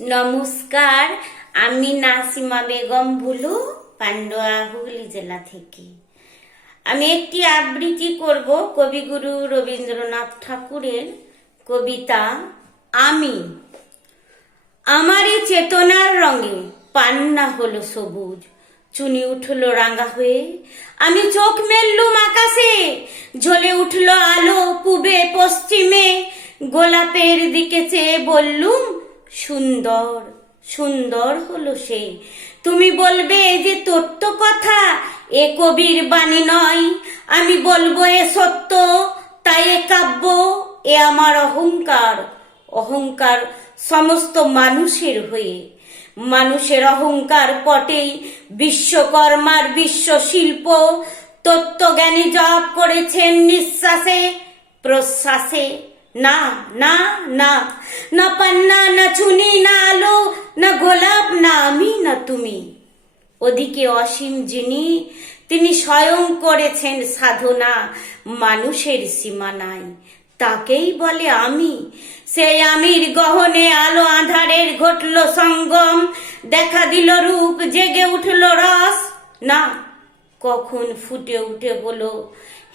নমস্কার, আমি নাসিমা বেগম ভুলু, পান্ডুয়া, হুগলি জেলা থেকে। আমি একটি আবৃত্তি করব কবিগুরু রবীন্দ্রনাথ ঠাকুরের কবিতা আমি। আমারই চেতনার রঙে পান্না হলো সবুজ, চুনি উঠলো রাঙা হয়ে, আমি চোখ মেললুম আকাশে, জ্বলে উঠলো আলো পূবে পশ্চিমে, গোলাপের দিকে চেয়ে বললুম সুন্দর সুন্দর হলো সে। তুমি বলবে যে তত্ত্ব কথা, এ কবির বাণী নয়, আমি বলবো এ সত্য, তাই এ কাব্য, এ আমার অহংকার। অহংকার সমস্ত মানুষের হয়ে, মানুষের অহংকার পটেই বিশ্বকর্মার বিশ্ব শিল্প। তত্ত্বজ্ঞানী জপ করেছেন নিঃশ্বাসে প্রশ্বাসে। না না না, না পান্না, না চুনি, না আলো, না গোলাপ, না আমি, না তুমি। ওদিকে অসীম যিনি, তিনি স্বয়ং করেছেন সাধনা, মানুষের সীমা নাই, তাকেই বলে আমি। সেই আমির গহনে আলো আঁধারের ঘটল সঙ্গম, দেখা দিল রূপ, জেগে উঠল রস। না, কখন ফুটে উঠে বলো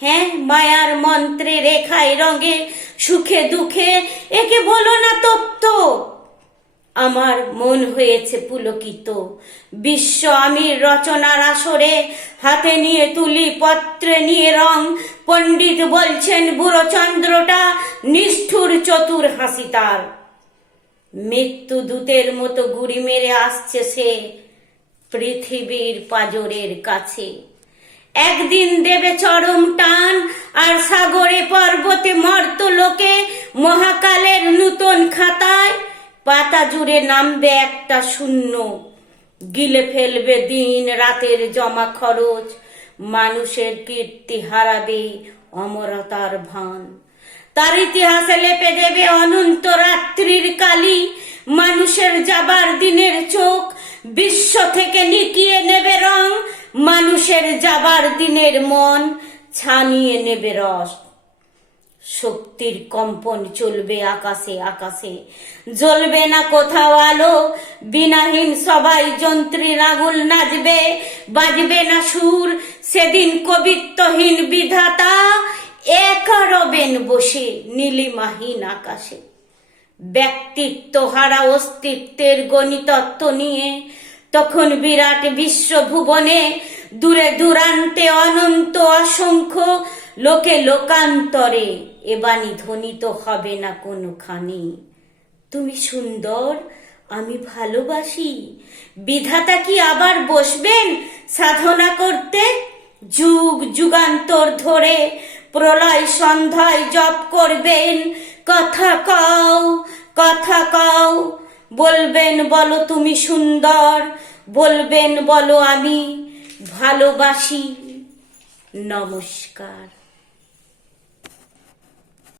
হ্যাঁ মায়ার মন্ত্রে রেখায় রঙে, সুখে দুঃখে, একে বলো না তত্ত্ব। আমার মন হয়েছে পুলকিত, বিশ্ব আমির রচনার আসরে, হাতে নিয়ে তুলি, পত্রে নিয়ে রং। পণ্ডিত বলছেন বুড়ো চন্দ্রটা নিষ্ঠুর, চতুর হাসি তার। মৃত্যু দূতের মতো গুড়ি মেরে আসছে সে পৃথিবীর পাজরের কাছে। একদিন দেবে চরম টান, আর সাগরে পর্বতে মর্ত লোকে, মহাকালের নূতন খাতায় পাতা জুড়ে নামবে একটা শূন্য, গিলে ফেলবে দিন রাতের জমা খরচ। মানুষের কীর্তি হারাবে অমরতার ভান, তার ইতিহাসে লেপে দেবে অনন্ত রাত্রির কালি। মানুষের যাবার দিনের চোখ বিশ্ব থেকে নিকিয়ে নেবে রং, মানুষের যাবার দিনের মন ছানিয়ে নেবে রস। শক্তির কম্পন চলবে আকাশে আকাশে, জ্বলবে না কোথাও আলো, বিনাহীন সবাই যন্ত্রীর আগুল নাচবে, বাজবে না সুর। সেদিন কবিত্বহীন বিধাতা একা রবেন বসে নীলিমাহীন আকাশে। ব্যক্তিত্ব হারা অস্তিত্বের গণিতত্ত্ব নিয়ে, তখন বিরাট বিশ্বভুবনে, দূরে দূরান্তে অনন্ত অসংখ্য লোকে লোকান্তরে, এ বাণী ধ্বনিত হবে না কোনোখানি। তুমি সুন্দর, আমি ভালোবাসি। বিধাতা কি আবার বসবেন সাধনা করতে? যুগ যুগান্তর ধরে প্রলয় সন্ধ্যায় জপ করবেন, কথা কও কথা কও। বলবেন বলো তুমি সুন্দর, বলবেন বলো আমি ভালোবাসি। নমস্কার।